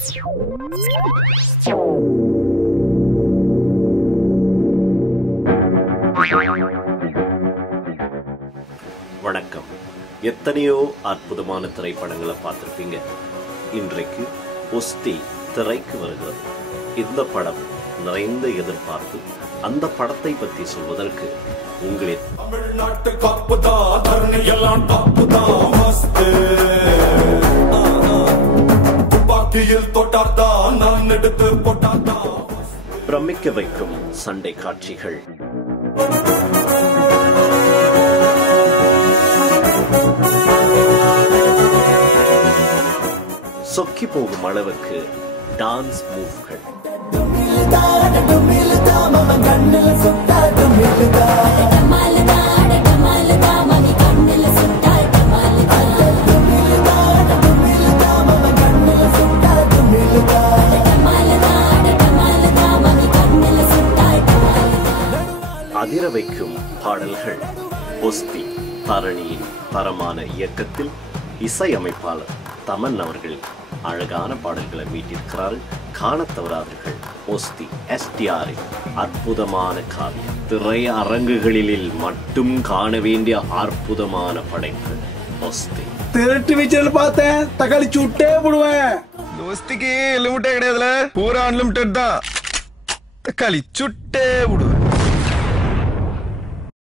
வணக்கம். எத்தனையோ அற்புதமான திரைப்படங்களை பார்த்திருப்பீங்க. இன்றைக்கு ஒஸ்தி திரைக்கு வருகிறது. இந்த படம் நிறைந்த எதிர்பார்ப்பு. அந்த படத்தை பற்றி சொல்வதற்கு உங்களின் தமிழ்நாட்டு காப்புதா தரணி எல்லாம் டாப்புதா மஸ்து துப்பாக்கியில் தொட்டார்தா நான் எடுத்து போட்டார்தா பிரமிக்க வைக்கும் சண்டை காட்சிகள், சொக்கி போகும் அளவுக்கு டான்ஸ் மூவ்கள், அதிர வைக்கும் பாடல்கள். ஒஸ்தி தரணியின் தரமான இயக்கத்தில் இசையமைப்பாளர் தமன் அவர்கள் அழகான பாடல்களை மீட்டிருக்கிறார். காணத் தவறாதீர்கள். ஒஸ்தி STRின் அற்புதமான காவியம். திரை அரங்குகளில் மட்டும் காண வேண்டிய அற்புதமான படைப்பு ஒஸ்தி. திரட்டு வீச்சல் பார்த்தேன், தக்காளி சுட்டே போடுவேன். ஒஸ்திக்கு லிமிட்டே கிடையாதுல, பூரா அன்லிமிட்டட் தான். தக்காளி சுட்டே விடுவேன்.